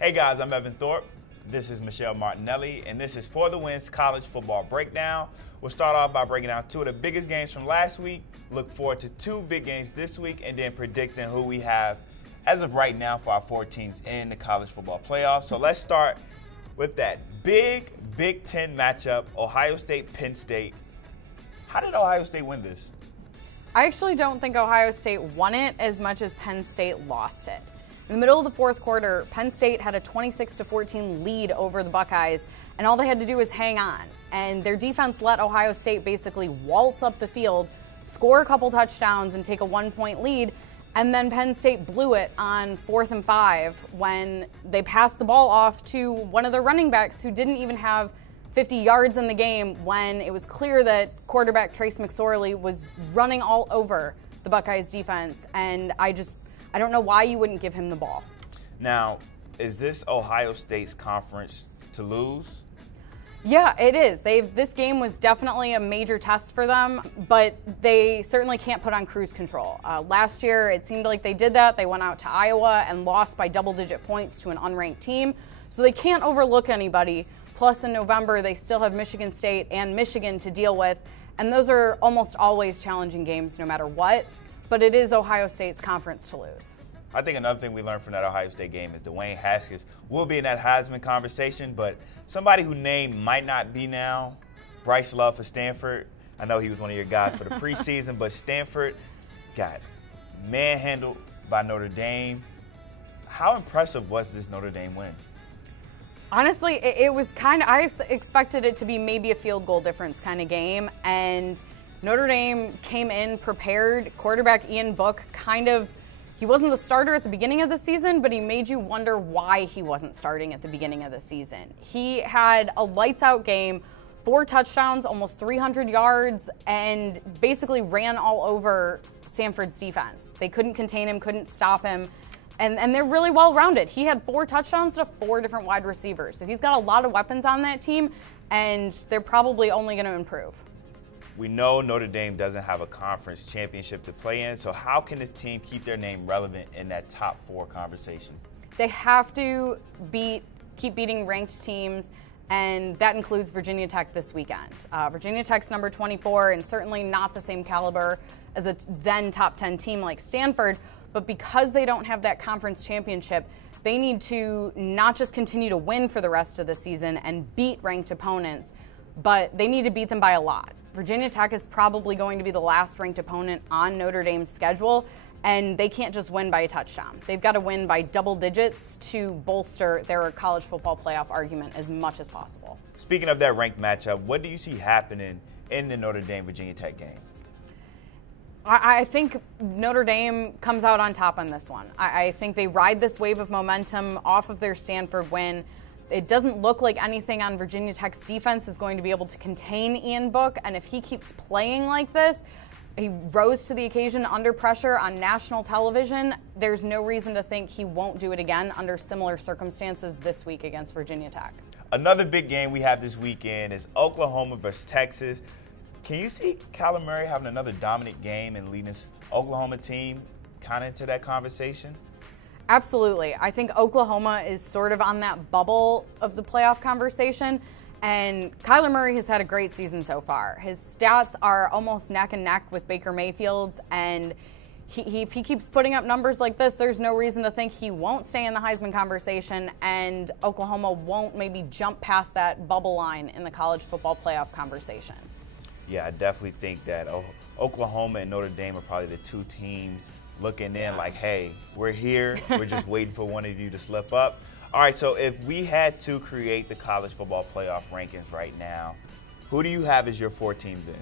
Hey guys, I'm Evan Thorpe. This is Michelle Martinelli, and this is For the Win's College Football Breakdown. We'll start off by breaking down two of the biggest games from last week, look forward to two big games this week, and then predicting who we have as of right now for our four teams in the college football playoffs. So let's start with that big Big Ten matchup, Ohio State, Penn State. How did Ohio State win this? I actually don't think Ohio State won it as much as Penn State lost it. In the middle of the fourth quarter, Penn State had a 26-14 lead over the Buckeyes, and all they had to do was hang on. And their defense let Ohio State basically waltz up the field, score a couple touchdowns, and take a 1-point lead. And then Penn State blew it on 4th and 5 when they passed the ball off to one of their running backs who didn't even have 50 yards in the game when it was clear that quarterback Trace McSorley was running all over the Buckeyes defense. And I don't know why you wouldn't give him the ball. Now, is this Ohio State's conference to lose? Yeah, it is. This game was definitely a major test for them, but they certainly can't put on cruise control. Last year, it seemed like they did that. They went out to Iowa and lost by double-digit points to an unranked team, so they can't overlook anybody. Plus, in November, they still have Michigan State and Michigan to deal with, and those are almost always challenging games no matter what, but it is Ohio State's conference to lose. I think another thing we learned from that Ohio State game is Dwayne Haskins will be in that Heisman conversation, but somebody whose name might not be now, Bryce Love for Stanford. I know he was one of your guys for the preseason, but Stanford got manhandled by Notre Dame. How impressive was this Notre Dame win? Honestly, it was I expected it to be maybe a field goal difference kind of game, and Notre Dame came in prepared. Quarterback Ian Book he wasn't the starter at the beginning of the season, but he made you wonder why he wasn't starting at the beginning of the season. He had a lights-out game, 4 touchdowns, almost 300 yards, and basically ran all over Stanford's defense. They couldn't contain him, couldn't stop him, and they're really well-rounded. He had 4 touchdowns to 4 different wide receivers, so he's got a lot of weapons on that team, and they're probably only going to improve. We know Notre Dame doesn't have a conference championship to play in, so how can this team keep their name relevant in that top 4 conversation? They have to keep beating ranked teams, and that includes Virginia Tech this weekend. Virginia Tech's number 24, and certainly not the same caliber as a then top 10 team like Stanford, but because they don't have that conference championship, they need to not just continue to win for the rest of the season and beat ranked opponents, but they need to beat them by a lot. Virginia Tech is probably going to be the last ranked opponent on Notre Dame's schedule, and they can't just win by a touchdown. They've got to win by double digits to bolster their college football playoff argument as much as possible. Speaking of that ranked matchup, what do you see happening in the Notre Dame-Virginia Tech game? I think Notre Dame comes out on top on this one. I think they ride this wave of momentum off of their Stanford win. It doesn't look like anything on Virginia Tech's defense is going to be able to contain Ian Book, and if he keeps playing like this, he rose to the occasion under pressure on national television. There's no reason to think he won't do it again under similar circumstances this week against Virginia Tech. Another big game we have this weekend is Oklahoma versus Texas. Can you see Kyler Murray having another dominant game and leading this Oklahoma team kind of into that conversation? Absolutely. I think Oklahoma is sort of on that bubble of the playoff conversation, and Kyler Murray has had a great season so far. His stats are almost neck and neck with Baker Mayfield's, and if he keeps putting up numbers like this, there's no reason to think he won't stay in the Heisman conversation, and Oklahoma won't maybe jump past that bubble line in the college football playoff conversation. Yeah, I definitely think that Oklahoma and Notre Dame are probably the two teams looking in like, hey, we're here. We're just waiting for one of you to slip up. All right, so if we had to create the college football playoff rankings right now, who do you have as your 4 teams in?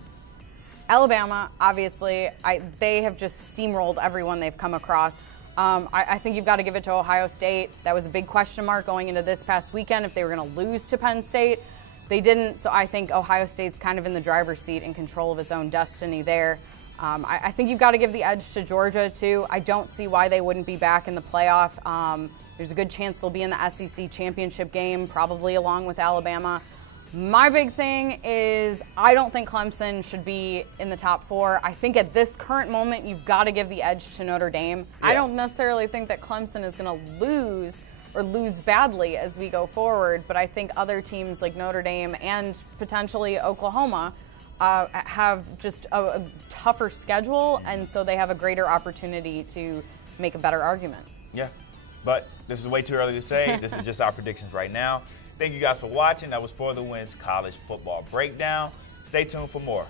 Alabama, obviously. They have just steamrolled everyone they've come across. I think you've got to give it to Ohio State. That was a big question mark going into this past weekend if they were going to lose to Penn State. They didn't, so I think Ohio State's kind of in the driver's seat in control of its own destiny there. I think you've got to give the edge to Georgia, too. I don't see why they wouldn't be back in the playoff. There's a good chance they'll be in the SEC championship game, probably along with Alabama. My big thing is I don't think Clemson should be in the top 4. I think at this current moment, you've got to give the edge to Notre Dame. Yeah. I don't necessarily think that Clemson is going to lose or lose badly as we go forward. But I think other teams like Notre Dame and potentially Oklahoma have just a tougher schedule, and so they have a greater opportunity to make a better argument. Yeah, but this is way too early to say. This is just our predictions right now. Thank you guys for watching. That was For the Win's College Football Breakdown. Stay tuned for more.